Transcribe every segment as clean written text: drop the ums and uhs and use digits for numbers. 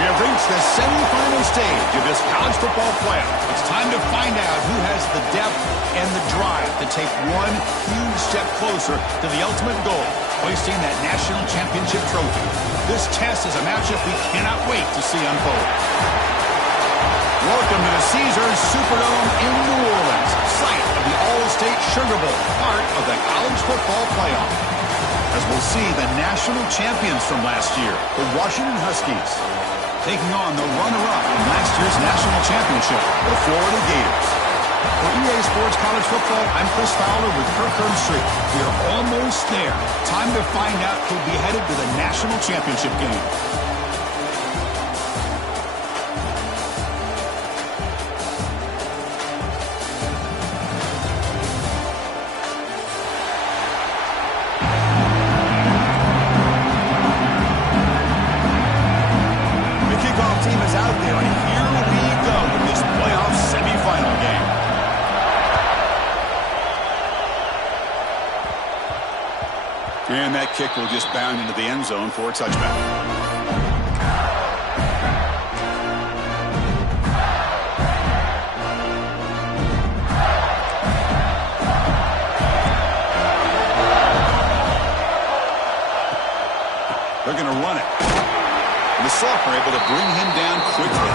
We have reached the semifinal stage of this college football playoff. It's time to find out who has the depth and the drive to take one huge step closer to the ultimate goal, hoisting that national championship trophy. This test is a matchup we cannot wait to see unfold. Welcome to the Caesars Superdome in New Orleans, site of the All-State Sugar Bowl, part of the college football playoff. As we'll see the national champions from last year, the Washington Huskies, taking on the runner-up in last year's national championship, the Florida Gators. For EA Sports College Football, I'm Chris Fowler with Kirk Herbstreit. We are almost there. Time to find out who'll be headed to the national championship game. And that kick will just bound into the end zone for a touchback. They're going to run it. And the Sophomore able to bring him down quickly.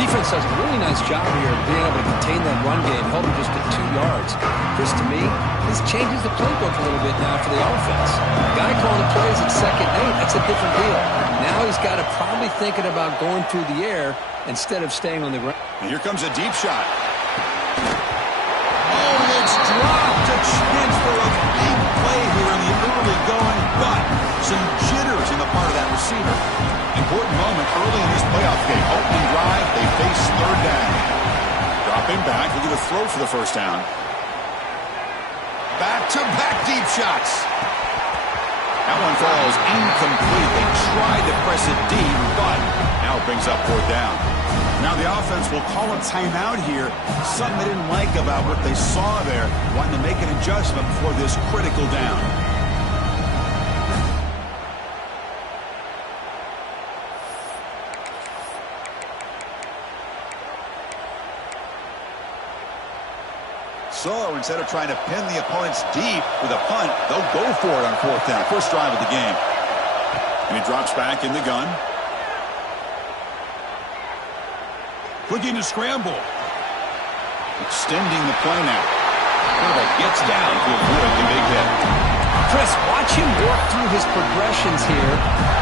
Defense does a really nice job here of being able to contain that run game, held him just at 2 yards. Chris, to me, this changes the playbook a little bit now for the offense. The guy calling the plays at 2nd and 8, that's a different deal. Now he's got to probably thinking about going through the air instead of staying on the ground. And here comes a deep shot. Oh, it's dropped. A chance for a big play here in the early going, but some jitters in the part of that receiver. Important moment early in this playoff game. Opening drive, they face 3rd down. Dropping back, looking to throw for the first down. Back-to-back deep shots. That one falls incomplete. They tried to press it deep, but now it brings up 4th down. Now the offense will call a timeout here. Something they didn't like about what they saw there. Wanting to make an adjustment before this critical down. So instead of trying to pin the opponents deep with a punt, they'll go for it on 4th down. First drive of the game. And he drops back in the gun. Looking to scramble. Extending the play now. Quarterback gets down to avoid the big hit. Chris, watch him work through his progressions here.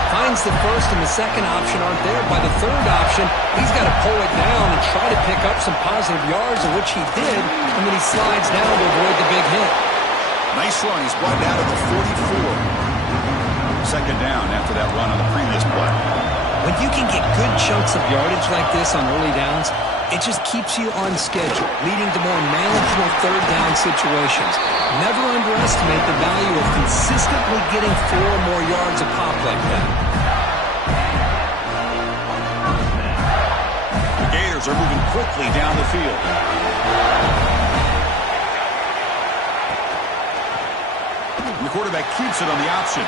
Finds the first and the second option aren't there. By the 3rd option, he's got to pull it down and try to pick up some positive yards, of which he did, and then he slides down to avoid the big hit. Nice run. He's brought down to the 44. 2nd down after that run on the previous play. When you can get good chunks of yardage like this on early downs, it just keeps you on schedule, leading to more manageable 3rd down situations. Never underestimate the value of consistently getting 4 or more yards a pop like that. The Gators are moving quickly down the field. And the quarterback keeps it on the option.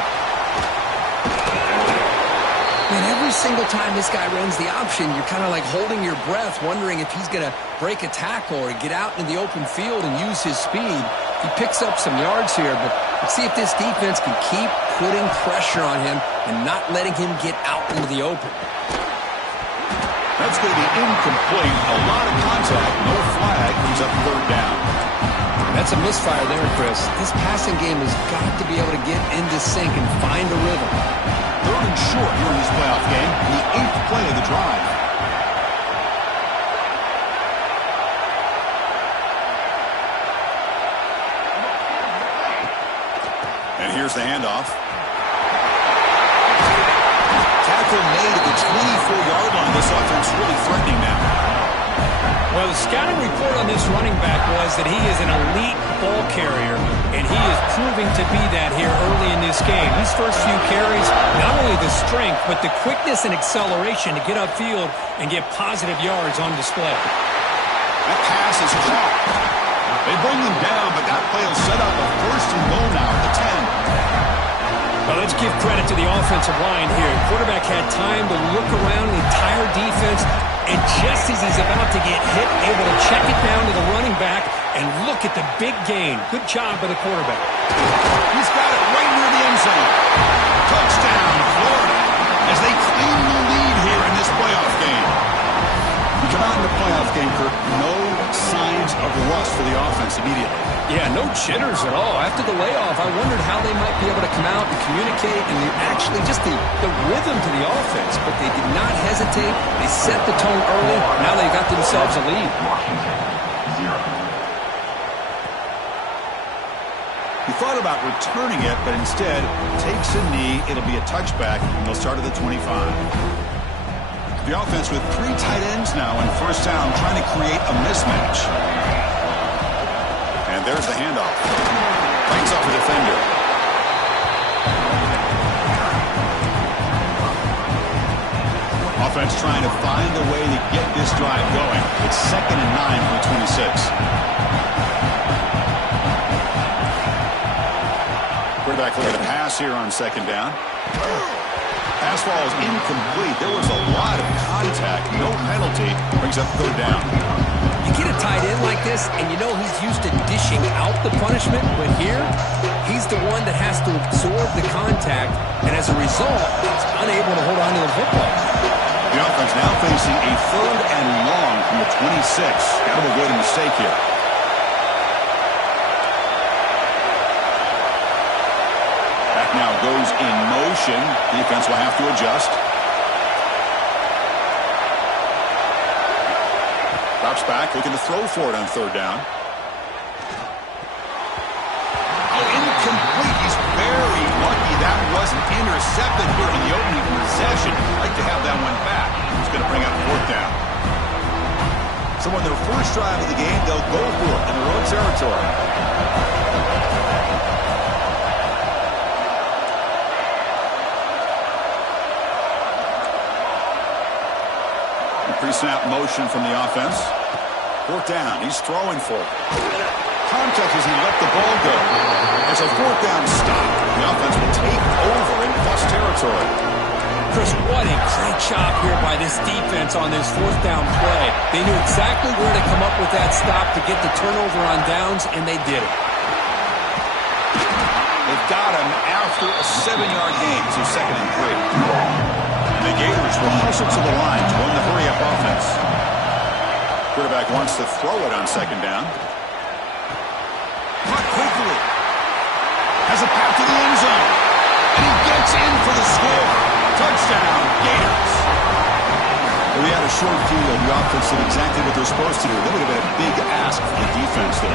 And every single time this guy runs the option, you're kind of like holding your breath, wondering if he's going to break a tackle or get out into the open field and use his speed. He picks up some yards here, but let's see if this defense can keep putting pressure on him and not letting him get out into the open. That's going to be incomplete. A lot of contact, no flag, brings up 3rd down. That's a misfire there, Chris. This passing game has got to be able to get into sync and find a rhythm. 3rd and short here in this playoff game, the 8th play of the drive. And here's the handoff. Tackle made at the 24-yard line. This offense really threatening now. Well, the scouting report on this running back was that he is an elite ball carrier, and he is proving to be that here early in this game. These first few carries, not only the strength, but the quickness and acceleration to get upfield and get positive yards on display. That pass is caught. They bring them down, but that play will set up a 1st and goal now at the 10. Well, let's give credit to the offensive line here. The quarterback had time to look around the entire defense, and just as he's about to get hit, able to check it down to the running back, and look at the big gain. Good job by the quarterback. He's got it right near the end zone. Touchdown, Florida, as they claim the lead here in this playoff game. You come out in the playoff game, Kirk, no signs of rust for the offense immediately. Yeah, no jitters at all. After the layoff, I wondered how they might be able to come out and communicate and actually just the rhythm to the offense. But they did not hesitate. They set the tone early. Now they've got themselves a lead. He thought about returning it, but instead takes a knee. It'll be a touchback, and they'll start at the 25. The offense with 3 tight ends now in first down, trying to create a mismatch. And there's the handoff. Brings up a defender. Offense trying to find a way to get this drive going. It's 2nd and 9 from the 26. Quarterback looking to pass here on 2nd down. Pass ball is incomplete. There was a lot of contact. No penalty. Brings up 3rd down. You get a tight end like this, and you know he's used to dishing out the punishment, but here, he's the one that has to absorb the contact, and as a result, he's unable to hold on to the football. The offense now facing a 3rd and long from the 26. Got to avoid a mistake here. Back now goes in motion. Defense will have to adjust. Drops back, looking to throw for it on 3rd down. Oh, incomplete. He's very lucky that wasn't intercepted here in the opening possession. Like to have that one back. He's going to bring up 4th down. So on their first drive of the game, they'll go for it in their own territory. Pre-snap motion from the offense. 4th down. He's throwing for it. Contact as he let the ball go. As a 4th down stop, the offense will take over in plus territory. Chris, what a great job here by this defense on this 4th down play. They knew exactly where to come up with that stop to get the turnover on downs, and they did it. They've got him after a 7-yard gain, so 2nd and 3. The Gators will hustle to the line to run the hurry-up offense. Quarterback wants to throw it on 2nd down. Caught quickly. Has a path to the end zone. And he gets in for the score. Touchdown, Gators. If we had a short field, the offense did exactly what they're supposed to do. That would have been a big ask for the defense there.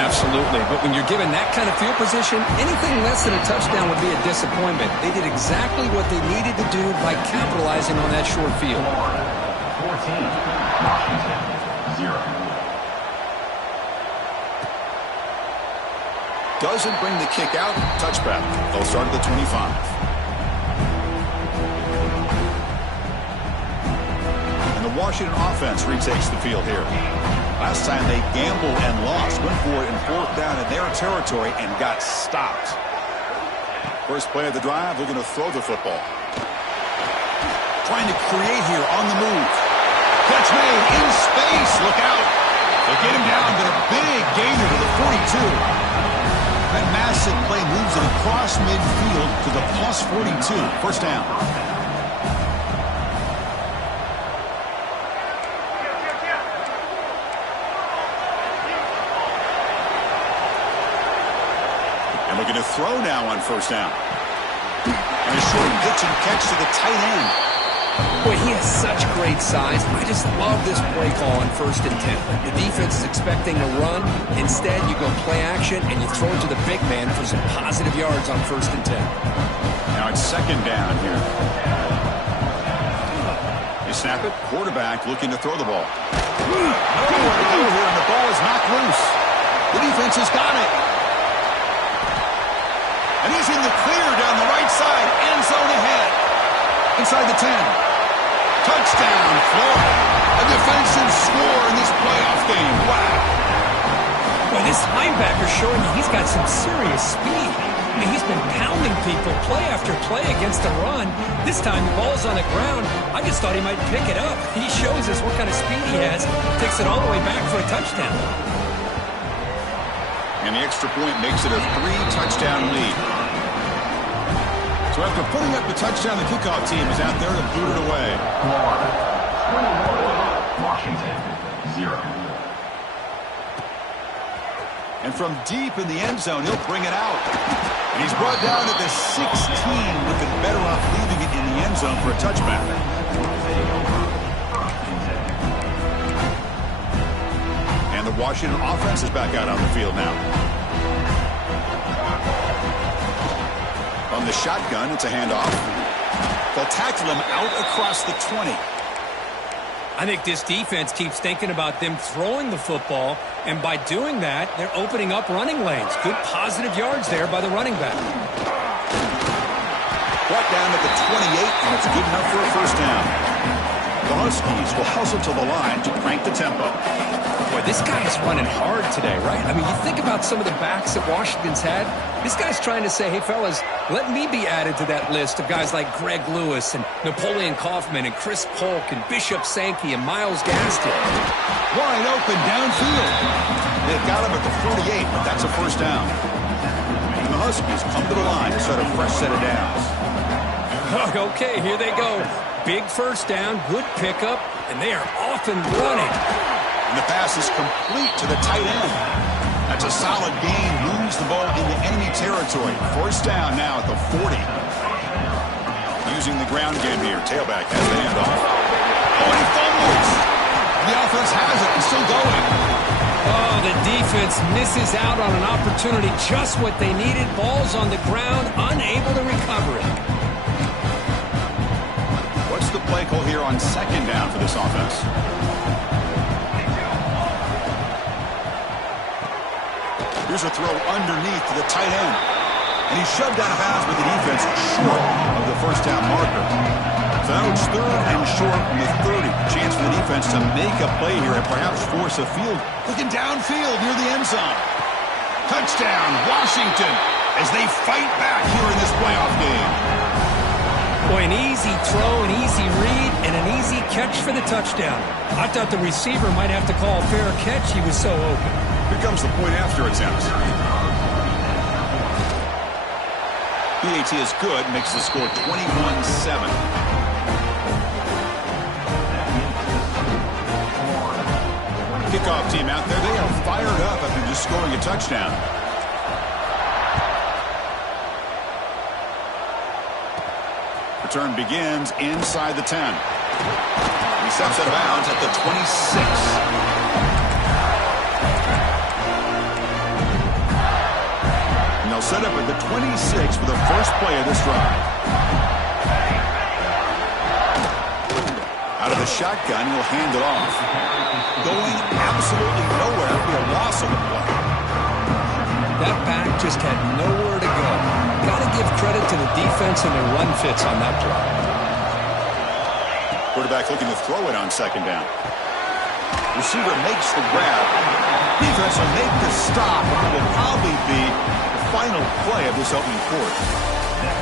Absolutely. But when you're given that kind of field position, anything less than a touchdown would be a disappointment. They did exactly what they needed to do by capitalizing on that short field. 14, Washington, 0. Doesn't bring the kick out. Touchback. They'll start at the 25. The Washington offense retakes the field here. Last time they gambled and lost. Went for it in 4th down in their territory and got stopped. First play of the drive, they're going to throw the football. Trying to create here on the move. Catch made in space. Look out. They'll get him down, but a big gainer to the 42. That massive play moves it across midfield to the plus 42. First down. Looking to throw now on 1st down. And a short pitch and catch to the tight end. Boy, he has such great size. I just love this play call on 1st and 10. The defense is expecting a run. Instead, you go play action, and you throw it to the big man for some positive yards on 1st and 10. Now it's 2nd down here. They snap it. Quarterback looking to throw the ball. Nowhere to go here, and the ball is knocked loose. The defense has got it. And he's in the clear down the right side. End zone ahead. Inside the 10. Touchdown, Florida. A defensive score in this playoff game. Wow. Well, this linebacker showing you he's got some serious speed. I mean, he's been pounding people play after play against the run. This time, the ball's on the ground. I just thought he might pick it up. He shows us what kind of speed he has. Takes it all the way back for a touchdown. And the extra point makes it a 3-touchdown lead. So after putting up the touchdown, the kickoff team is out there to boot it away. Washington, 0. And from deep in the end zone, he'll bring it out. And he's brought down at the 16. Would have been better off leaving it in the end zone for a touchback. And the Washington offense is back out on the field now. On the shotgun, it's a handoff. They'll tackle him out across the 20. I think this defense keeps thinking about them throwing the football, and by doing that, they're opening up running lanes. Good positive yards there by the running back. Brought down at the 28, and it's good enough for a first down. The Huskies will hustle to the line to crank the tempo. Boy, this guy is running hard today, right? I mean, you think about some of the backs that Washington's had. This guy's trying to say, hey, fellas, let me be added to that list of guys like Greg Lewis and Napoleon Kaufman and Chris Polk and Bishop Sankey and Myles Gaskin. Wide open downfield. They've got him at the 48, but that's a first down. And the Huskies come to the line to start a fresh set of downs. Okay, here they go. Big first down, good pickup, and they are off and running. And the pass is complete to the tight end. That's a solid gain. Moves the ball into enemy territory. First down now at the 40. Using the ground game here. Tailback has the handoff. Oh, and he fumbles. The offense has it. It's still going. Oh, the defense misses out on an opportunity. Just what they needed. Ball's on the ground, unable to recover it. What's the play call here on second down for this offense? Here's a throw underneath to the tight end. And he's shoved out of bounds with the defense short of the first down marker. So now it's third and short from the 30. Chance for the defense to make a play here and perhaps force a field. Looking downfield near the end zone. Touchdown, Washington, as they fight back here in this playoff game. Boy, an easy throw, an easy read, and an easy catch for the touchdown. I thought the receiver might have to call a fair catch. He was so open. Here comes the point after attempt. PAT is good, makes the score 21-7. Kickoff team out there, they are fired up after just scoring a touchdown. Return begins inside the 10. He steps out of bounds at the 26. They'll set up at the 26 for the first play of this drive. Out of the shotgun, he'll hand it off. Going absolutely nowhere. It'll be a loss of the play. That back just had nowhere to go. Got to give credit to the defense and their run fits on that play. Quarterback looking to throw it on second down. Receiver makes the grab. Defense will make the stop, and it will probably be the final play of this opening quarter.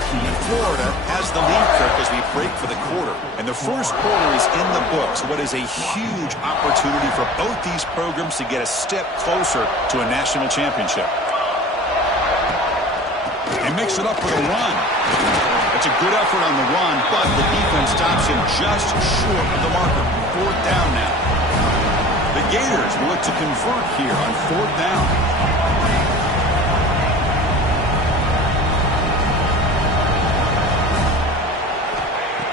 And Florida has the lead, Kirk, as we break for the quarter. And the first quarter is in the books. What is a huge opportunity for both these programs to get a step closer to a national championship. They mix it up with a run. It's a good effort on the run, but the defense stops him just short of the marker. Fourth down now. The Gators will look to convert here on fourth down.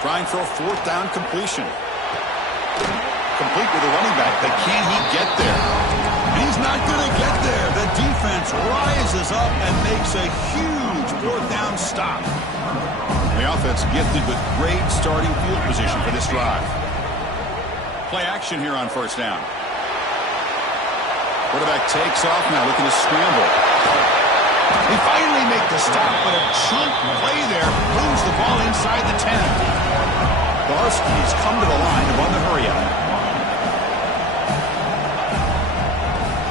Trying for a fourth down completion. Complete with the running back, but can he get there? He's not going to get there. The defense rises up and makes a huge fourth down stop. The offense gifted with great starting field position for this drive. Play action here on first down. Quarterback takes off now, looking to scramble. They finally make the stop, but a chunk play there moves the ball inside the 10. The Huskies come to the line to run the hurry-up.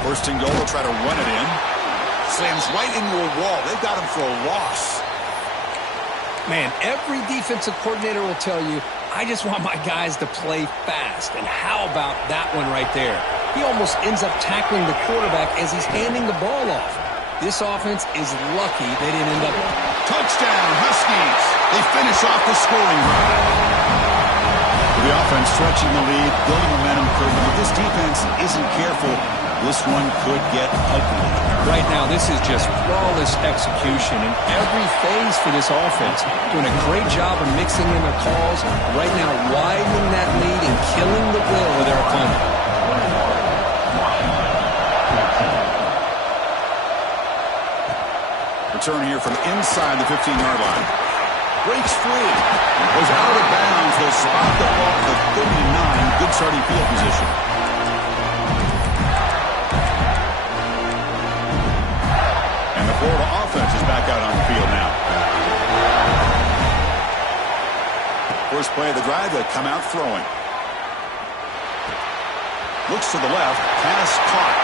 First and goal, will try to run it in. slams right into a wall. They've got him for a loss. Man, every defensive coordinator will tell you, I just want my guys to play fast. And how about that one right there? He almost ends up tackling the quarterback as he's handing the ball off. This offense is lucky they didn't end up... Touchdown, Huskies. They finish off the scoring drive. The offense stretching the lead, building momentum curve. But if this defense isn't careful, this one could get ugly. Right now, this is just flawless execution in every phase for this offense. Doing a great job of mixing in their calls. Right now, widening that lead and killing the will of their opponent. Return here from inside the 15-yard line. Breaks free. Goes out of bounds. They'll spot the ball at the 39. Good starting field position. And the Florida offense is back out on the field now. First play of the drive, they come out throwing. Looks to the left. Pass caught.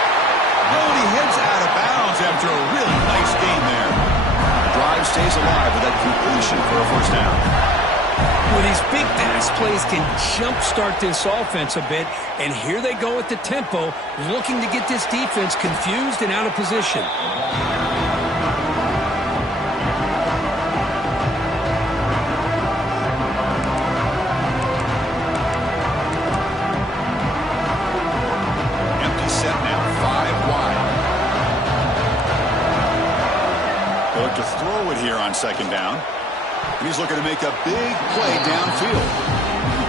Oh, and he heads out of bounds after a really nice game there. The drive stays alive with that completion for a first down. Well, these big pass plays can jumpstart this offense a bit, and here they go at the tempo, looking to get this defense confused and out of position. Empty set now, 5 wide. They look to throw it here on second down. And he's looking to make a big play downfield.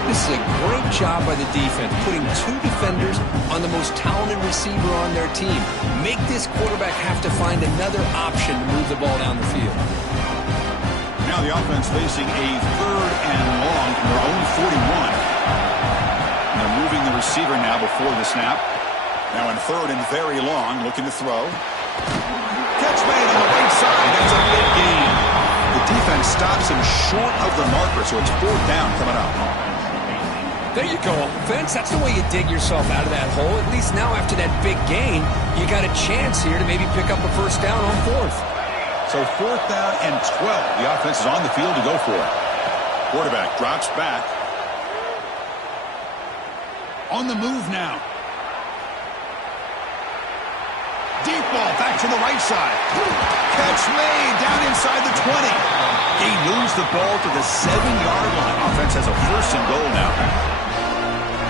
This is a great job by the defense, putting 2 defenders on the most talented receiver on their team. Make this quarterback have to find another option to move the ball down the field. Now the offense facing a 3rd and long from their own 41. And they're moving the receiver now before the snap. Now in 3rd and very long, looking to throw. Catch made on the right side. That's a big gain. The defense stops him short of the marker, so it's 4th down coming up. There you go, offense. That's the way you dig yourself out of that hole. At least now after that big gain, you got a chance here to maybe pick up a first down on 4th. So 4th down and 12. The offense is on the field to go for it. Quarterback drops back. On the move now. Deep ball back to the right side. Catch made down inside the 20. He moves the ball to the 7-yard line. Offense has a 1st and goal now.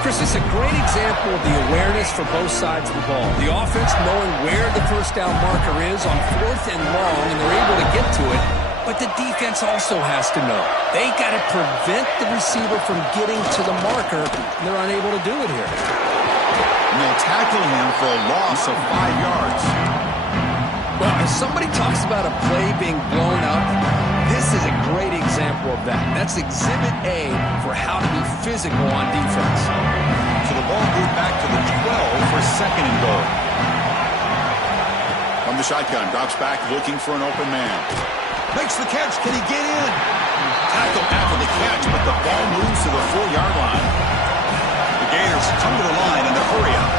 Chris, it's a great example of the awareness for both sides of the ball. The offense knowing where the first down marker is on 4th and long, and they're able to get to it. But the defense also has to know. They got to prevent the receiver from getting to the marker, and they're unable to do it here. And they'll tackle him for a loss of 5 yards. Well, if somebody talks about a play being blown up, this is a great example of that. That's Exhibit A for how to be physical on defense. So the ball moved back to the 12 for 2nd and goal. From the shotgun, drops back looking for an open man. Makes the catch. Can he get in? Tackle after the catch, but the ball moves to the 4-yard line. The Gators come to the line in the hurry up.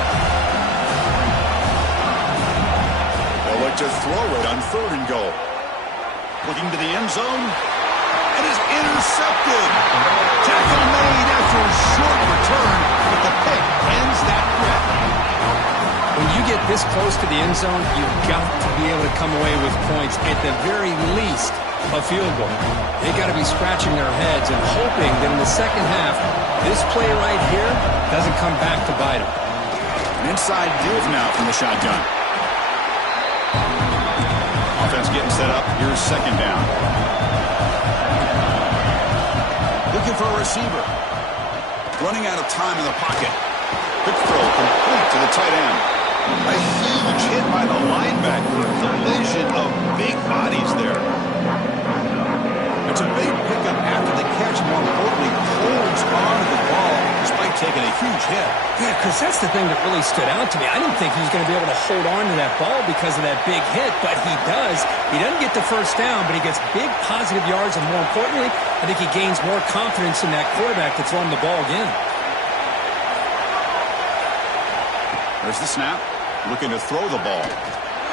They'll look to throw it on 3rd and goal. Looking to the end zone. It is intercepted. Tackle made after a short return, but the pick ends that threat. When you get this close to the end zone, you've got to be able to come away with points, at the very least, a field goal. They got to be scratching their heads and hoping that in the second half, this play right here doesn't come back to bite them. An inside give now from the shotgun. Offense getting set up. Here's 2nd down. Looking for a receiver. Running out of time in the pocket. Quick throw complete to the tight end. A huge hit by the linebacker. Collision of big bodies there. It's a big pickup after the catch. More importantly, holds on to the ball despite taking a huge hit. Yeah, because that's the thing that really stood out to me. I didn't think he was going to be able to hold on to that ball because of that big hit, but he does. He doesn't get the first down, but he gets big positive yards, and more importantly, I think he gains more confidence in that quarterback to throw him the ball again. There's the snap. Looking to throw the ball.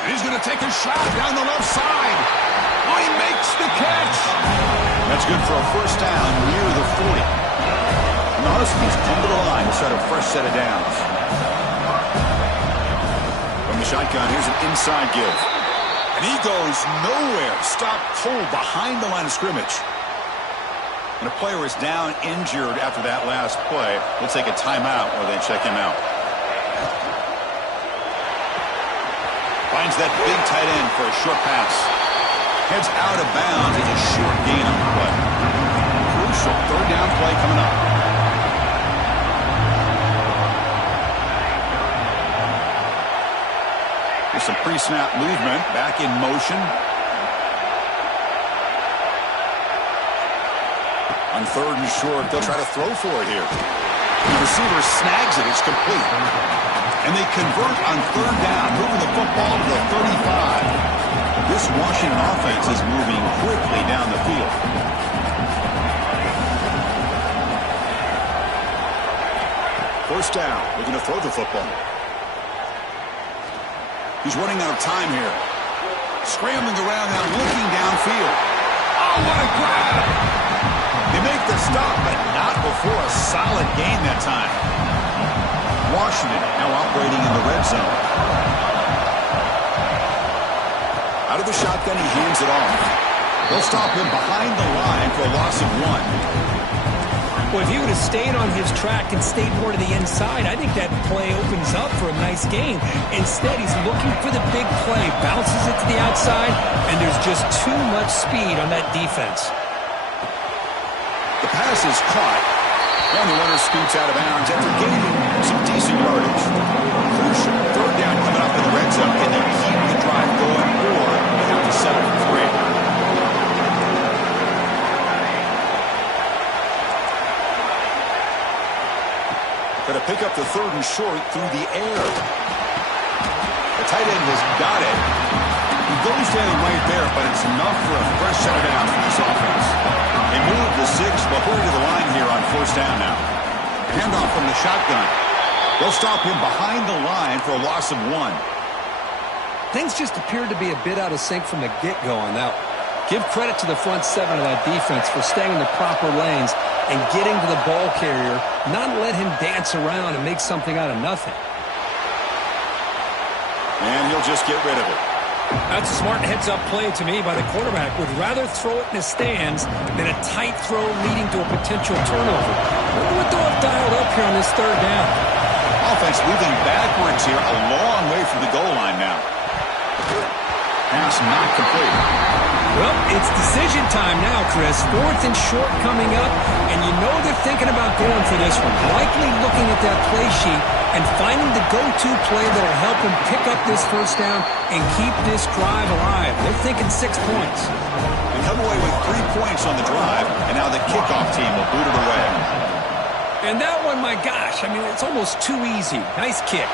And he's going to take a shot down the left side. Oh, he makes the catch. That's good for a first down near the 40. And the Huskies come to the line to set a fresh set of downs. From the shotgun, here's an inside give. And he goes nowhere. Stopped cold behind the line of scrimmage. And a player is down injured after that last play. We'll take a timeout while they check him out. Finds that big tight end for a short pass. Heads out of bounds. It's a short gain on the play. Crucial third down play coming up. There's some pre-snap movement. Back in motion. On third and short, they'll try to throw for it here. The receiver snags it. It's complete. And they convert on third down, moving the football to the 35. This Washington offense is moving quickly down the field. First down, looking to throw the football. He's running out of time here. Scrambling around now, looking downfield. Oh, what a grab! They make the stop, but not before a solid gain that time. Washington now operating in the red zone. Out of the shotgun, he hands it off. They'll stop him behind the line for a loss of 1. Well, if he would have stayed on his track and stayed more to the inside, I think that play opens up for a nice gain. Instead, he's looking for the big play, bounces it to the outside, and there's just too much speed on that defense. The pass is caught, and the runner scoots out of bounds after gaining some decent yardage. Crucial third down coming up in the red zone. Can they keep the drive going, or they have to settle for 3? Going to pick up the third and short through the air. The tight end has got it. He goes down right there, but it's enough for a fresh set of downs for this offense. They move the 6, but hurry to the line here on first down now. Handoff from the shotgun. They'll stop him behind the line for a loss of 1. Things just appeared to be a bit out of sync from the get-go on that. Give credit to the front 7 of that defense for staying in the proper lanes and getting to the ball carrier, not let him dance around and make something out of nothing. And he'll just get rid of it. That's a smart heads-up play to me by the quarterback. Would rather throw it in the stands than a tight throw leading to a potential turnover. Wonder what they'll have dialed up here on this third down. Offense moving backwards here, a long way from the goal line now. Pass not complete. Well, it's decision time now, Chris. Fourth and short coming up, and you know they're thinking about going for this one. Likely looking at that play sheet and finding the go-to play that will help him pick up this first down and keep this drive alive. They're thinking 6 points. They come away with 3 points on the drive, and now the kickoff team will boot it away. And that one, my gosh, I mean, it's almost too easy. Nice kick.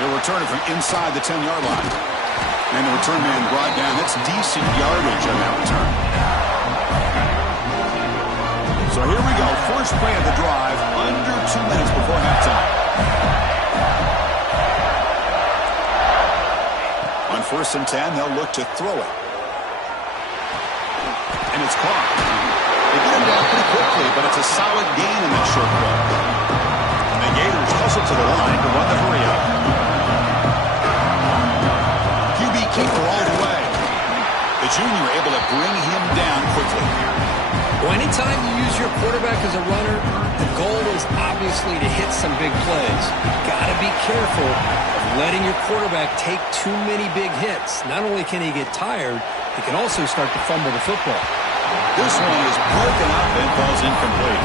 They'll return it from inside the 10-yard line. And the return man brought down. That's decent yardage on that return. So here we go. First play of the drive, under 2 minutes before halftime. On first and 10, they'll look to throw it. And it's caught. They get him down pretty quickly, but it's a solid gain in that short play. And the Gators hustle to the line to run the hurry up. QB keeper all the way. The junior able to bring him down quickly. Well, anytime you use your quarterback as a runner, the goal is obviously to hit some big plays. You've got to be careful of letting your quarterback take too many big hits. Not only can he get tired, he can also start to fumble the football. This one is broken up and falls incomplete.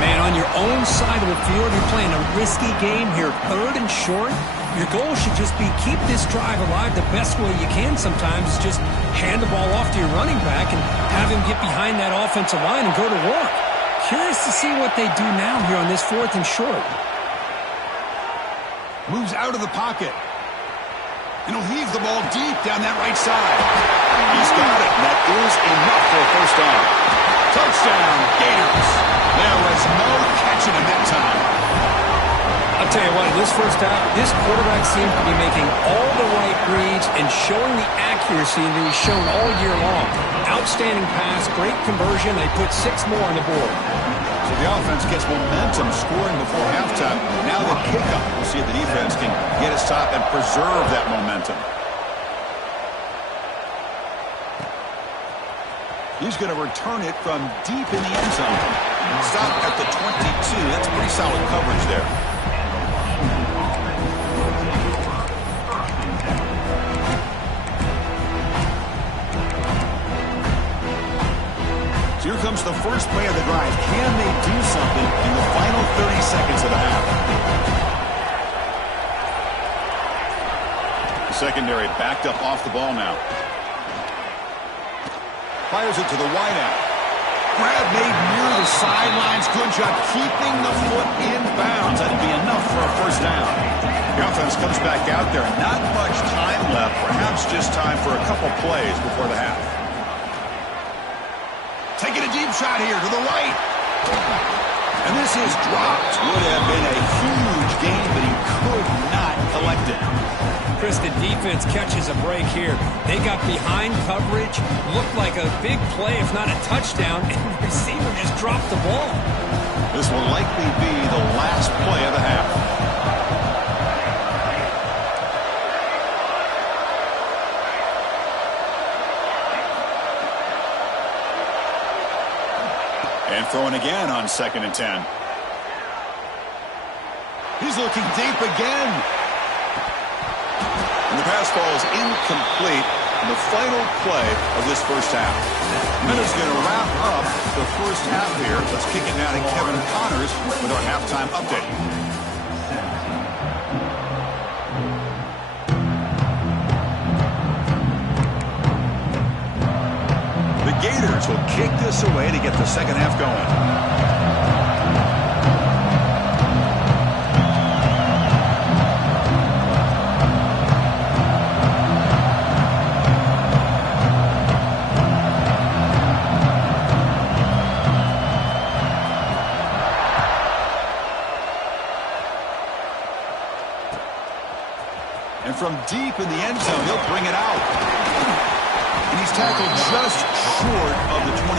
Man, on your own side of the field, you're playing a risky game here. Third and short, your goal should just be keep this drive alive the best way you can sometimes. Is just hand the ball off to your running back and have him get behind that offensive line and go to work. Curious to see what they do now here on this fourth and short. Moves out of the pocket. And he'll heave the ball deep down that right side. He's got it. That is enough for a first down. Touchdown, Gators. There was no catching him that time. I'll Tell you what, in this first half, this quarterback seems to be making all the right reads and showing the accuracy that he's shown all year long. Outstanding pass, great conversion. They put 6 more on the board. So the offense gets momentum scoring before halftime. Now the kickoff. We'll see if the defense can get a stop and preserve that momentum. He's going to return it from deep in the end zone. Stop at the 22. That's pretty solid coverage there. So here comes the first play of the drive. Can they do something in the final 30 seconds of the half? The secondary backed up off the ball now. Fires it to the wideout. Grab made near the sidelines. Good job keeping the foot in bounds. That'll be enough for a first down. The offense comes back out there. Not much time left. Perhaps just time for a couple plays before the half. Taking a deep shot here to the right. And this is dropped. Would have been a huge gain, but he could not collect it. Chris, the defense catches a break here. They got behind coverage, looked like a big play, if not a touchdown, and the receiver just dropped the ball. This will likely be the last play of the half. And throwing again on 2nd and 10. He's looking deep again. And the pass falls incomplete in the final play of this first half. Minutes going to wrap up the first half here. Let's kick it now to Kevin Connors with our halftime update. The Gators will kick this away to get the second half going. And from deep in the end zone, he'll bring it out. And he's tackled just short of the 25.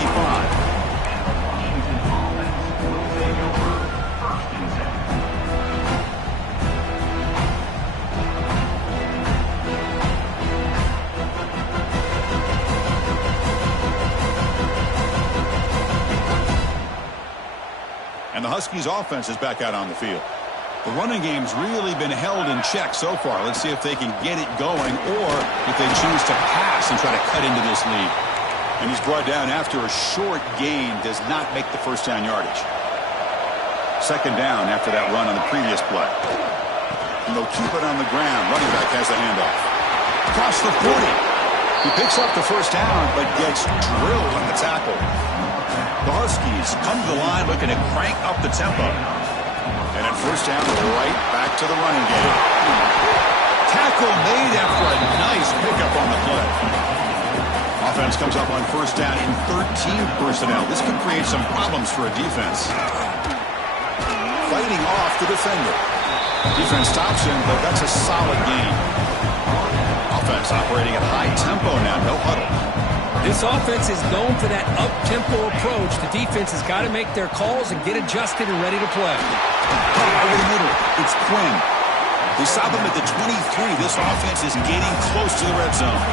And the Huskies offense is back out on the field. The running game's really been held in check so far. Let's see if they can get it going or if they choose to pass and try to cut into this lead. And he's brought down after a short gain, does not make the first down yardage. Second down after that run on the previous play. And they'll keep it on the ground. Running back has the handoff. Across the 40. He picks up the first down but gets drilled on the tackle. The Huskies come to the line looking to crank up the tempo. And at first down, right back to the running game. Tackle made after a nice pickup on the play. Offense comes up on first down in 13 personnel. This could create some problems for a defense. Fighting off the defender. Defense stops him, but that's a solid gain. Offense operating at high tempo now, no huddle. This offense is known for that up-tempo approach. The defense has got to make their calls and get adjusted and ready to play. Over the middle, it's Quinn. They stop him at the 23. This offense is getting close to the red zone.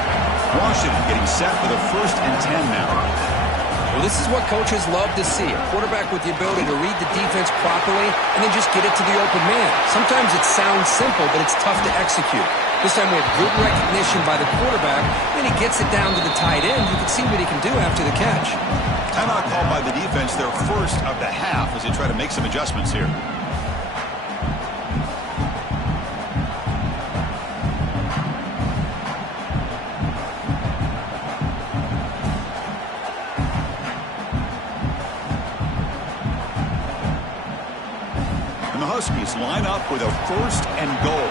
Washington getting set for the 1st and 10 now. Well, this is what coaches love to see. A quarterback with the ability to read the defense properly and then just get it to the open man. Sometimes it sounds simple, but it's tough to execute. This time we have good recognition by the quarterback, and he gets it down to the tight end. You can see what he can do after the catch. Timeout called by the defense, their first of the half, as they try to make some adjustments here. And the Huskies line up with a 1st and goal.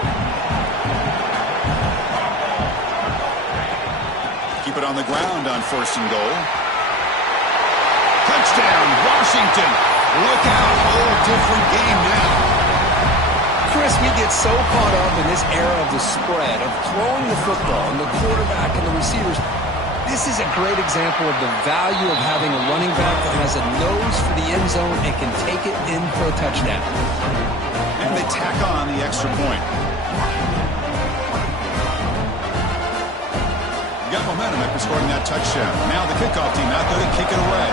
Keep it on the ground on 1st and goal. Touchdown, Washington. Look out. Whole different game now. Chris, get so caught up in this era of the spread, of throwing the football and the quarterback and the receivers. This is a great example of the value of having a running back that has a nose for the end zone and can take it in for a touchdown. And they tack on the extra point. Got momentum after scoring that touchdown. Now the kickoff team out there to kick it away.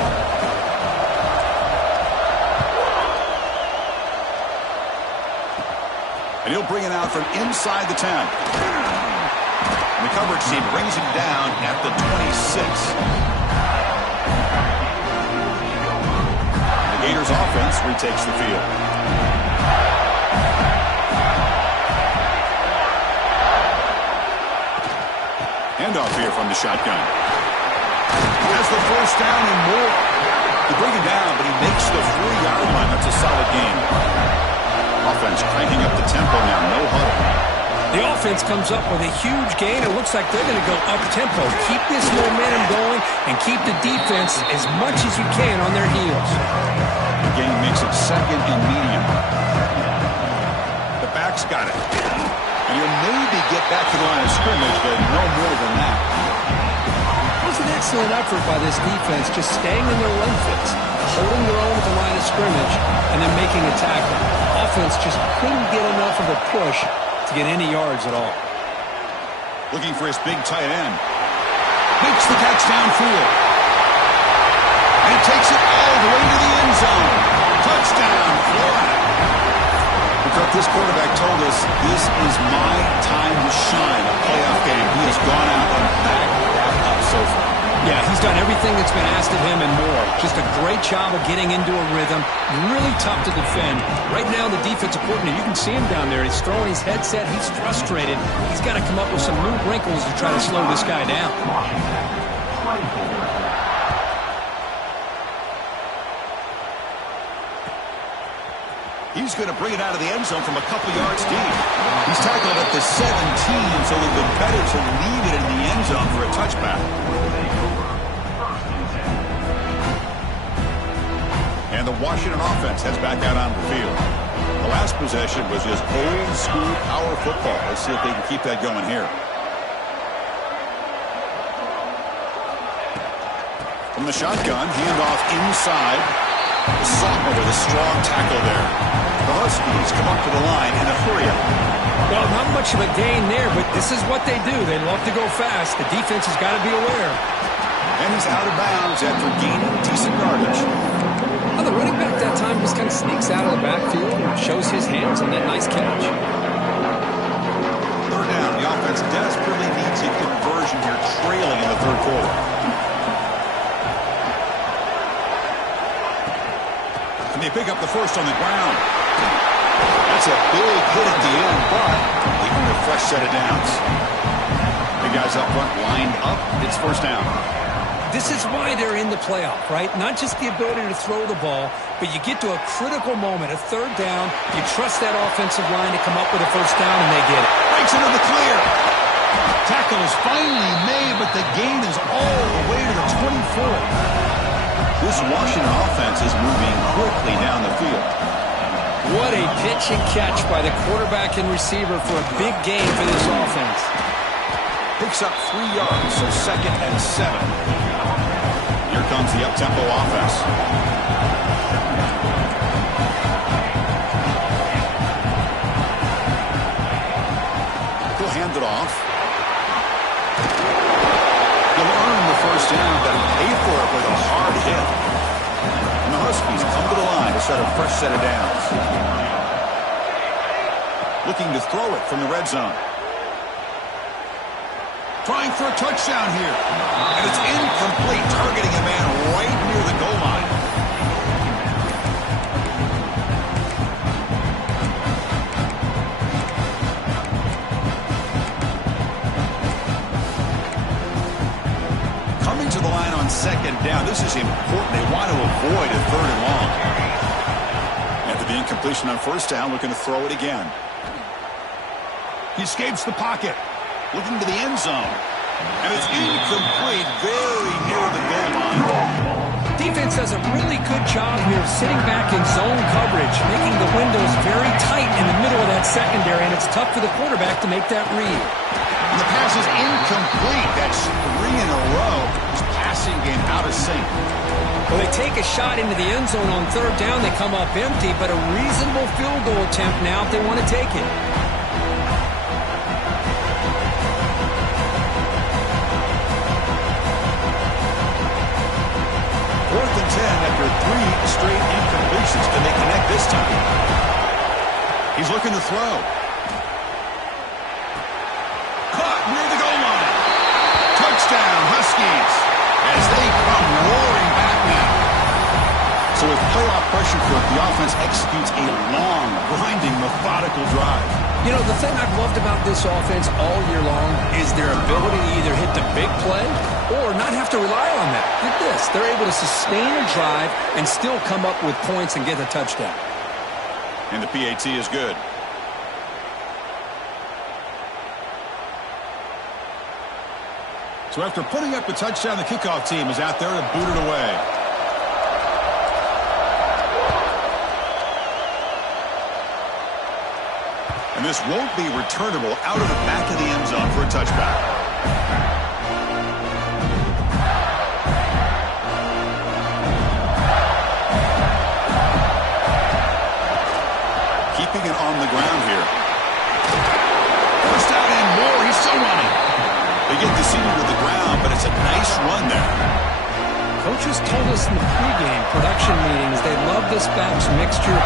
And he'll bring it out from inside the 10. And the coverage team brings him down at the 26. The Gators offense retakes the field. Handoff here from the shotgun. Has the first down and more. They bring him down, but he makes the 3-yard line. That's a solid game. Offense cranking up the tempo now. No huddle. The offense comes up with a huge gain. It looks like they're going to go up-tempo. Keep this momentum going and keep the defense as much as you can on their heels. The game makes it second and medium. The back's got it. And he'll maybe get back to the line of scrimmage, but no more than that. It was an excellent effort by this defense, just staying in their run fits, holding their own at the line of scrimmage, and then making a tackle. Offense just couldn't get enough of a push to get any yards at all. Looking for his big tight end. Makes the catch downfield. And he takes it all the way to the end zone. Touchdown, Florida. This quarterback told us this is my time to shine, a playoff game. He has gone out and backed that up so far. Yeah, he's done everything that's been asked of him and more. Just a great job of getting into a rhythm. Really tough to defend. Right now, the defensive coordinator, you can see him down there. He's throwing his headset. He's frustrated. He's got to come up with some new wrinkles to try to slow this guy down. He's going to bring it out of the end zone from a couple yards deep. He's tackled at the 17, so they've been better to leave it in the end zone for a touchback. And the Washington offense heads back out onto the field. The last possession was just old-school power football. Let's see if they can keep that going here. From the shotgun, handoff inside. The sophomore with a strong tackle there. The Huskies come up to the line in a hurry-up. Well, not much of a gain there, but this is what they do. They love to go fast. The defense has got to be aware. And he's out of bounds after gaining decent yardage. Well, the running back that time just kind of sneaks out of the backfield and shows his hands on that nice catch. Third down. The offense desperately needs a conversion here, trailing in the third quarter. And they pick up the first on the ground. That's a big hit at the end, but they earn a fresh set of downs. The guys up front lined up. It's first down. This is why they're in the playoff, right? Not just the ability to throw the ball, but you get to a critical moment, a third down. You trust that offensive line to come up with a first down, and they get it. Breaks into the clear. Tackle is finally made, but the gain is all the way to the 24. This Washington offense is moving quickly down the field. What a pitch and catch by the quarterback and receiver for a big gain for this offense. Picks up 3 yards, so second and 7. Here comes the up-tempo offense. He'll hand it off. He'll earn the first down, but he'll pay for it with a hard hit. And the Huskies come to the line to set a fresh set of downs. Looking to throw it from the red zone. Trying for a touchdown here. And it's incomplete, targeting a man right near the goal line. Coming to the line on second down. This is important. They want to avoid a third and long. After the incompletion on first down, looking to throw it again. He escapes the pocket. Looking to the end zone. And it's incomplete, very near the goal line. Defense does a really good job here of sitting back in zone coverage, making the windows very tight in the middle of that secondary, and it's tough for the quarterback to make that read. And the pass is incomplete. That's 3 in a row. His passing game out of sync. Well, they take a shot into the end zone on third down. They come up empty, but a reasonable field goal attempt now if they want to take it. Fourth and 10 after 3 straight incompletions. Can they connect this time? He's looking to throw. Caught near the goal line. Touchdown, Huskies, as they come roaring back now. So with playoff pressure for it, the offense executes a long, grinding, methodical drive. You know, the thing I've loved about this offense all year long is their ability to either hit the big play or not have to rely on that. Get this. They're able to sustain a drive and still come up with points and get a touchdown. And the PAT is good. So after putting up the touchdown, the kickoff team is out there to boot it away. And this won't be returnable out of the back of the end zone for a touchback. Keeping it on the ground here. First down and more. He's still running. They get the seated to the ground, but it's a nice run there. Coaches told us in the pregame production meetings they love this back's mixture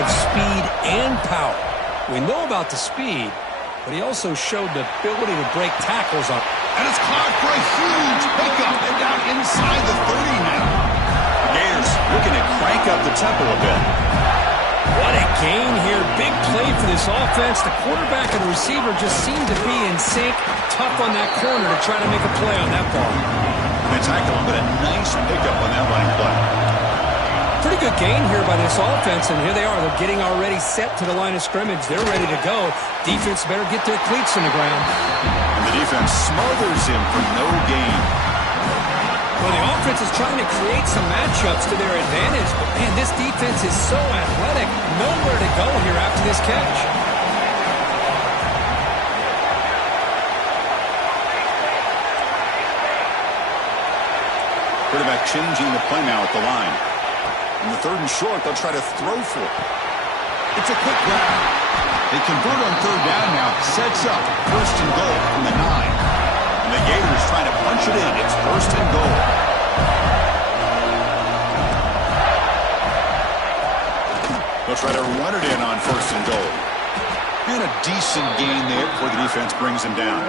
of speed and power. We know about the speed, but he also showed the ability to break tackles on. And it's caught for a huge pickup. They're down inside the 30 now. Gators looking to crank up the tempo a bit. What a gain here. Big play for this offense. The quarterback and the receiver just seem to be in sync. Tough on that corner to try to make a play on that ball. They tackle him, but a nice pickup on that line play. Pretty good gain here by this offense, and here they are. They're getting already set to the line of scrimmage. They're ready to go. Defense better get their cleats in the ground. And the defense smothers him for no gain. Well, the offense is trying to create some matchups to their advantage, but, man, this defense is so athletic. Nowhere to go here after this catch. Quarterback changing the play now at the line. In the third and short, they'll try to throw for it. It's a quick grab. They convert on third down now. Sets up first and goal from the 9. And the Gators trying to punch it in. It's first and goal. They'll try to run it in on first and goal. And a decent gain there before the defense brings him down.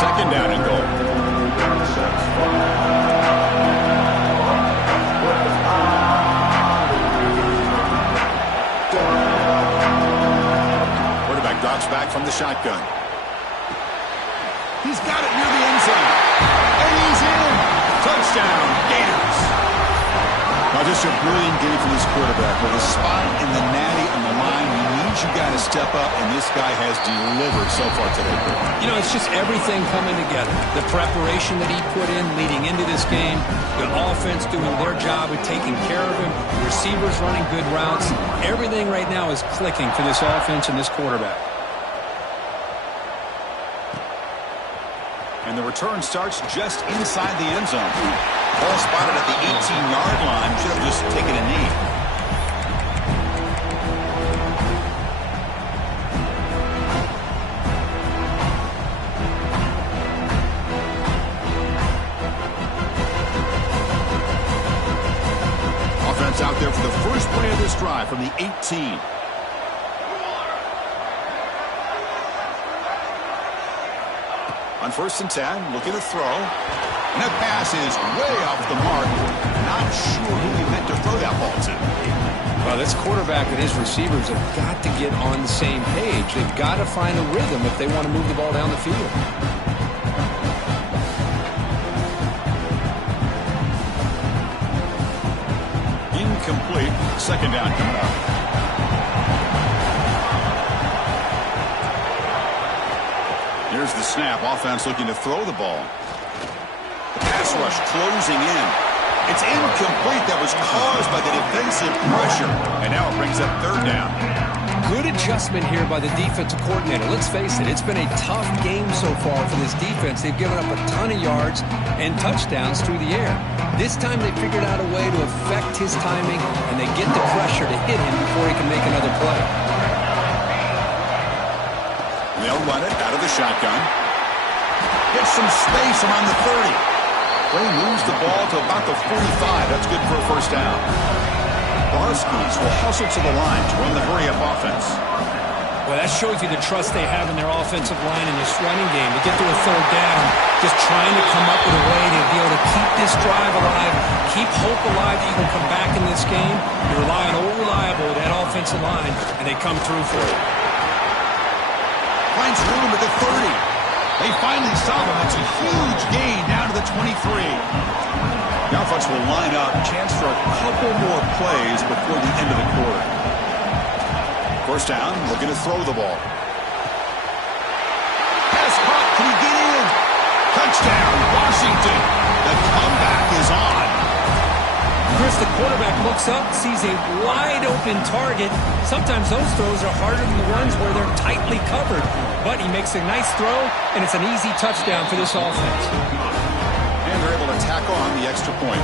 Second down and goal. Quarterback drops back from the shotgun. He's got it near the end zone. And he's in. Touchdown, Gators. Now, just a brilliant game from this quarterback. With a spot in the natty on the line, he needs you guys to step up, and this guy has delivered so far today. You know, it's just everything coming together. The preparation that he put in leading into this game, the offense doing their job of taking care of him, receivers running good routes. Everything right now is clicking for this offense and this quarterback. And the return starts just inside the end zone. Ball spotted at the 18-yard line. Should have just taken a knee. Offense out there for the first play of this drive from the 18. On first and 10, looking to throw. And that pass is way off the mark. Not sure who he meant to throw that ball to. Well, this quarterback and his receivers have got to get on the same page. They've got to find a rhythm if they want to move the ball down the field. Incomplete. Second down coming up. Here's the snap. Offense looking to throw the ball. The pass rush closing in. It's incomplete. That was caused by the defensive pressure. And now it brings up third down. Good adjustment here by the defensive coordinator. Let's face it, it's been a tough game so far for this defense. They've given up a ton of yards and touchdowns through the air. This time they figured out a way to affect his timing, and they get the pressure to hit him before he can make another play. They'll run it out of the shotgun. Gets some space around the 30. Play moves the ball to about the 45. That's good for a first down. Barskis will hustle to the line to run the hurry-up offense. Well, that shows you the trust they have in their offensive line in this running game. To get to a third down, just trying to come up with a way to be able to keep this drive alive, keep hope alive that you can come back in this game. You rely on Old Reliable, that offensive line, and they come through for you. Finds room at the 30. They finally stop him. It's a huge gain down to the 23. The offense will line up. Chance for a couple more plays before the end of the quarter. First down, looking to throw the ball. Pass caught. Can he get in? Touchdown, Washington. The comeback is on. Chris, the quarterback looks up, sees a wide-open target. Sometimes those throws are harder than the ones where they're tightly covered. But he makes a nice throw, and it's an easy touchdown for this offense. And they're able to tack on the extra point.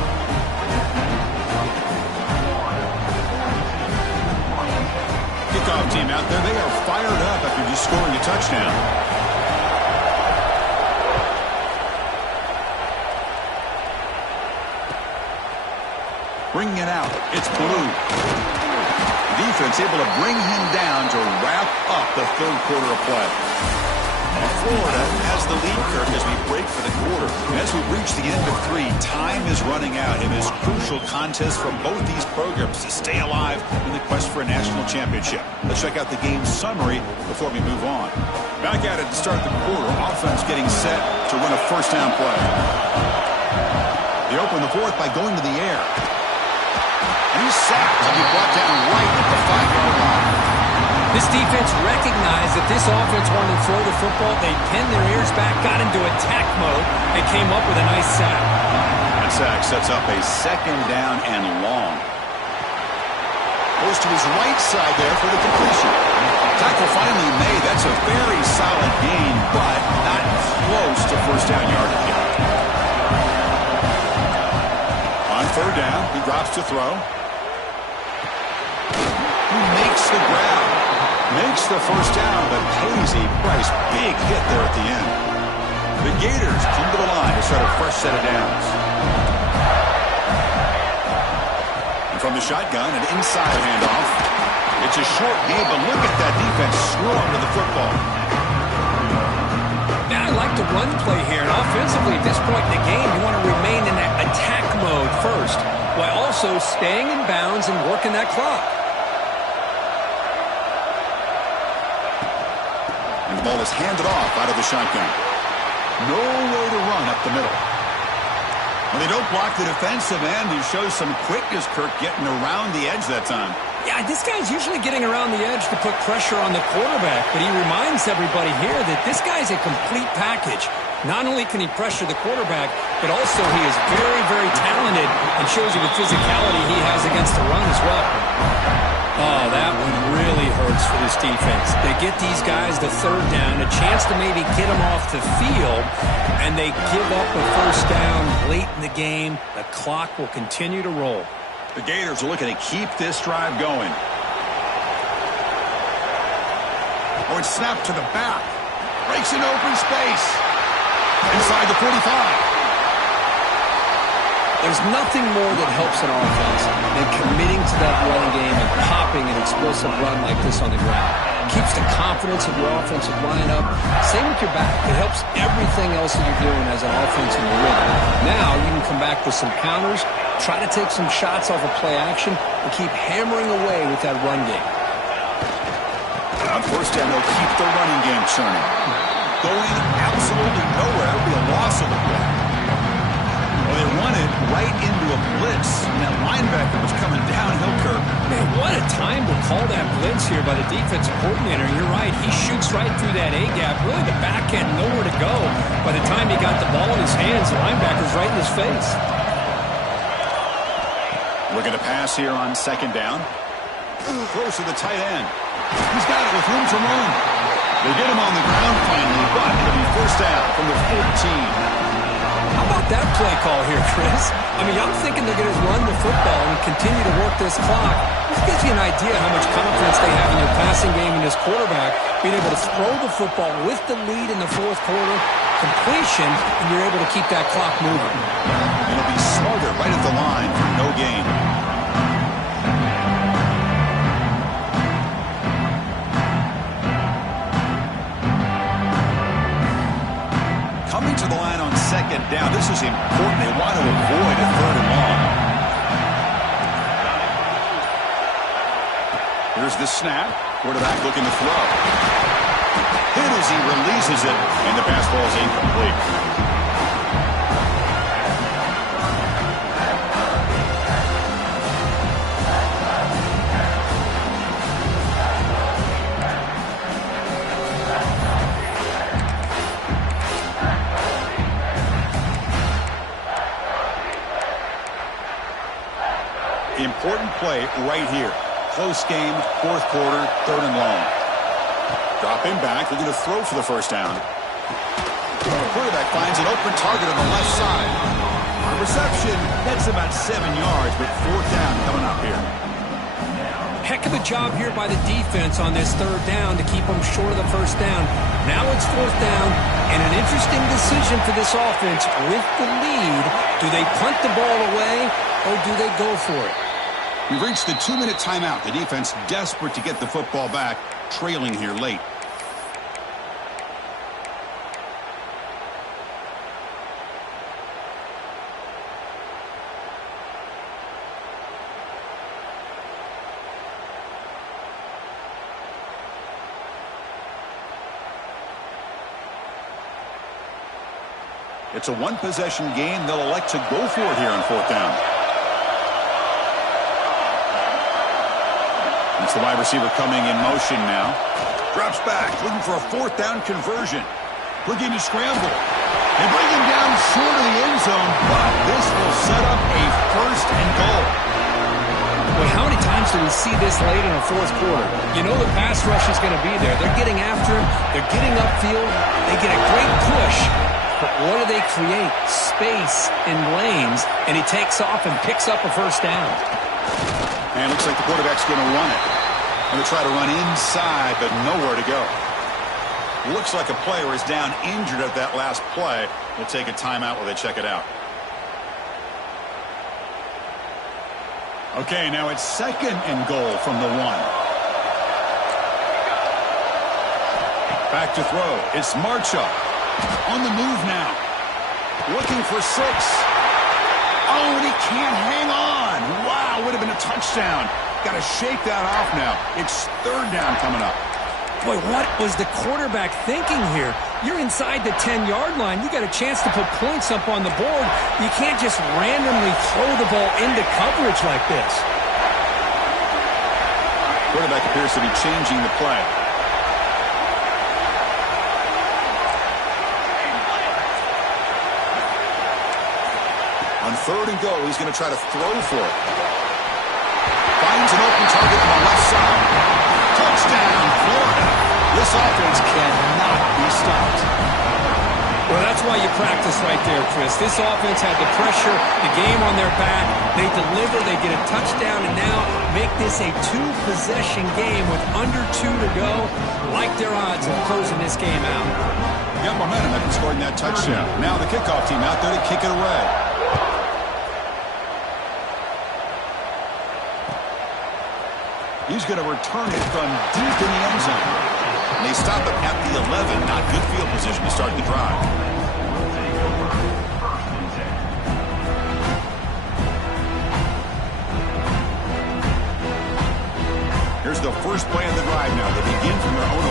Kickoff team out there, they are fired up after just scoring a touchdown. Bringing it out, it's Blue. Defense able to bring him down to wrap up the third quarter of play. Florida has the lead, Kirk, as we break for the quarter. As we reach the end of 3, time is running out in this crucial contest for both these programs to stay alive in the quest for a national championship. Let's check out the game summary before we move on. Back at it to start the quarter. Offense getting set to win a first down play. They open the fourth by going to the air. And he's sacked and he brought down right at the 5-yard line. This defense recognized that this offense wanted to throw the football. They pinned their ears back, got into attack mode, and came up with a nice sack. That sack sets up a second down and long. Goes to his right side there for the completion. Tackle finally made. That's a very solid gain, but not close to first down yardage yet. On third down, he drops to throw. He makes the grab. Makes the first down, but pays a price. Big hit there at the end. The Gators come to the line to start a fresh set of downs. And from the shotgun, an inside handoff. It's a short game, but look at that defense swarm to the football. Now I like the run play here, and offensively at this point in the game, you want to remain in that attack mode first, while also staying in bounds and working that clock. And the ball is handed off out of the shotgun. No way to run up the middle. When they don't block the defensive end, he shows some quickness, Kirk, getting around the edge that time. Yeah, this guy's usually getting around the edge to put pressure on the quarterback, but he reminds everybody here that this guy's a complete package. Not only can he pressure the quarterback, but also he is very, very talented and shows you the physicality he has against the run as well. Oh, that one really hurts for this defense. They get these guys the third down, a chance to maybe get them off the field, and they give up a first down late in the game. The clock will continue to roll. The Gators are looking to keep this drive going. Oh, it's snapped to the back. Breaks an open space. Inside the 45. There's nothing more that helps an offense than committing to that running game and popping an explosive run like this on the ground. Keeps the confidence of your offensive lineup. Same with your back. It helps everything else that you're doing as an offense in your rhythm. Now you can come back with some counters, try to take some shots off of play action, and keep hammering away with that run game. On first down, they'll keep the running game churning. Going absolutely nowhere. It'll be a loss of the play. Well, they run it right into a blitz, and that linebacker was coming downhill, Kirk. Man, What a time to call that blitz here by the defensive coordinator. You're right. He shoots right through that A-gap. Really, the back end, nowhere to go. By the time he got the ball in his hands, the linebacker's right in his face. Looking to pass here on second down. Close to the tight end. He's got it with room to run. They get him on the ground finally, but it'll be first down from the 14. How about that play call here, Chris? I mean, I'm thinking they're going to run the football and continue to work this clock. This gives you an idea how much confidence they have in your passing game and this quarterback, being able to throw the football with the lead in the fourth quarter, completion, and you're able to keep that clock moving. It'll be Smarter right at the line for no gain. Coming to the line on second down. This is important. They want to avoid a third and long. Here's the snap. Quarterback looking to throw. Hit as he releases it, and the pass ball is incomplete. Important play right here. Close game, fourth quarter, third and long. Drop him back. Looking to throw for the first down. Quarterback finds an open target on the left side. On reception, that's about 7 yards, but fourth down coming up here. Heck of a job here by the defense on this third down to keep them short of the first down. Now it's fourth down, and an interesting decision for this offense with the lead. Do they punt the ball away, or do they go for it? We've reached the 2-minute timeout. The defense desperate to get the football back, trailing here late. It's a one-possession game. They'll elect to go for it here on fourth down. It's the wide receiver coming in motion now. Drops back, looking for a fourth down conversion. Looking to scramble. They bring him down short of the end zone, but this will set up a first and goal. Well, how many times do we see this late in the fourth quarter? You know the pass rush is going to be there. They're getting after him. They're getting upfield. They get a great push. But what do they create? Space in lanes, and he takes off and picks up a first down. And looks like the quarterback's going to run it. Going to try to run inside, but nowhere to go. Looks like a player is down injured at that last play. We'll take a timeout while they check it out. Okay, now it's second and goal from the 1. Back to throw. It's Marchuk. On the move now. Looking for 6. Oh, and he can't hang on. Wow, would have been a touchdown. Got to shake that off now. It's third down coming up. Boy, what was the quarterback thinking here? You're inside the 10-yard line. You got a chance to put points up on the board. You can't just randomly throw the ball into coverage like this. Quarterback appears to be changing the play. On third and go, he's going to try to throw for it. Finds an open target on the left side. Touchdown, Florida. This offense cannot be stopped. Well, that's why you practice right there, Chris. This offense had the pressure, the game on their back. They deliver, they get a touchdown, and now make this a 2-possession game with under 2 to go. Like their odds of closing this game out. Got momentum after scoring that touchdown. Now the kickoff team out there to kick it away. He's going to return it from deep in the end zone. And they stop it at the 11. Not good field position to start the drive. Here's the first play of the drive now. They begin from their own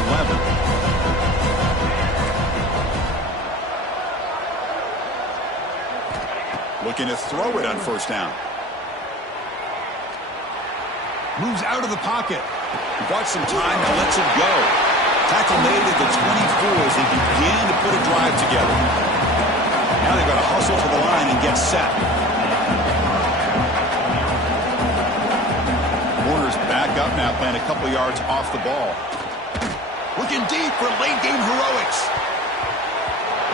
11. Looking to throw it on first down. Moves out of the pocket. Bought some time, now lets it go. Tackle made at the 24 as they begin to put a drive together. Now they've got to hustle to the line and get set. Warner's back up now, playing a couple yards off the ball. Looking deep for late-game heroics.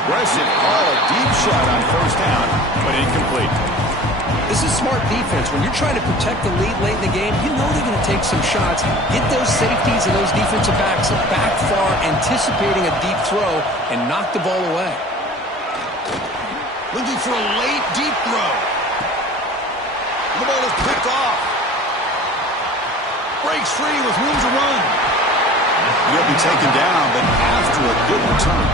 Aggressive call, deep shot on first down, but incomplete. This is smart defense. When you're trying to protect the lead late in the game, you know they're going to take some shots. Get those safeties and those defensive backs back far, anticipating a deep throw, and knock the ball away. Looking for a late, deep throw. The ball is picked off. Breaks free with room to run. He'll be taken down, but after a good return.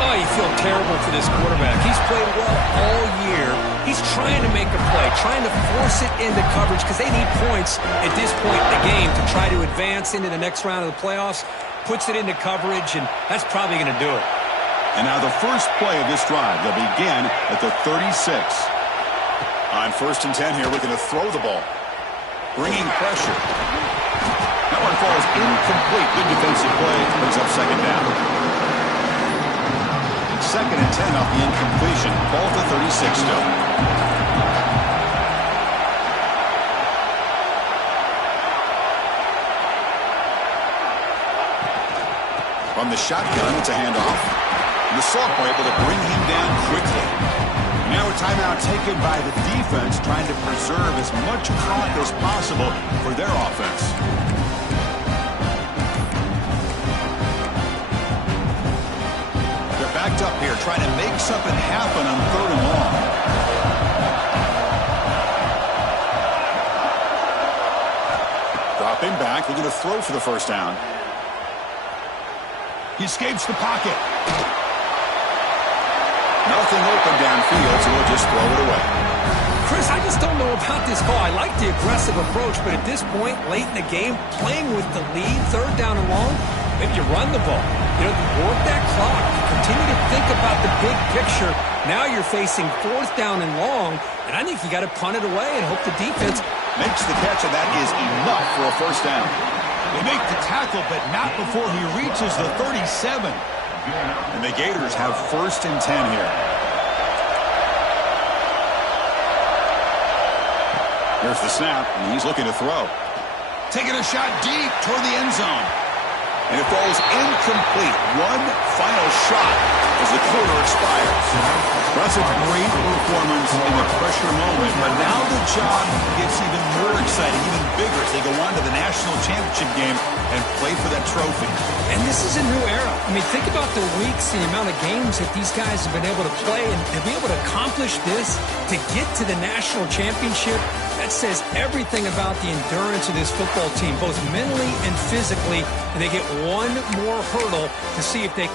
Oh, you feel terrible for this quarterback. He's played well all year. He's trying to make a play, trying to force it into coverage because they need points at this point in the game to try to advance into the next round of the playoffs. Puts it into coverage, and that's probably going to do it. And now the first play of this drive. They'll begin at the 36. On 1st and 10 here, looking to throw the ball. Bringing pressure. That one falls incomplete. Good defensive play. Brings up second down. 2nd and 10 off the incompletion. Ball to 36 still. From the shotgun, it's a handoff. And the sophomore able to bring him down quickly. Now a timeout taken by the defense, trying to preserve as much clock as possible for their offense. They're backed up here, trying to make something happen on 3rd and long. Dropping back, looking to throw for the first down. He escapes the pocket. Nothing open downfield, so he'll just throw it away. Chris, I just don't know about this call. I like the aggressive approach, but at this point, late in the game, playing with the lead, 3rd down and long, maybe you run the ball. You know, work that clock. Continue to think about the big picture. Now you're facing 4th down and long, and I think you got to punt it away and hope the defense makes the catch, and that is enough for a first down. They make the tackle, but not before he reaches the 37. And the Gators have 1st and 10 here. Here's the snap, and he's looking to throw. Taking a shot deep toward the end zone. And it falls incomplete. One final shot as the quarter expires. That's a great performance in the pressure moment, but now the job gets even more exciting, even bigger as they go on to the national championship game and play for that trophy. And this is a new era. I mean, think about the weeks, the amount of games that these guys have been able to play, and to be able to accomplish this, to get to the national championship, that says everything about the endurance of this football team, both mentally and physically, and they get one more hurdle to see if they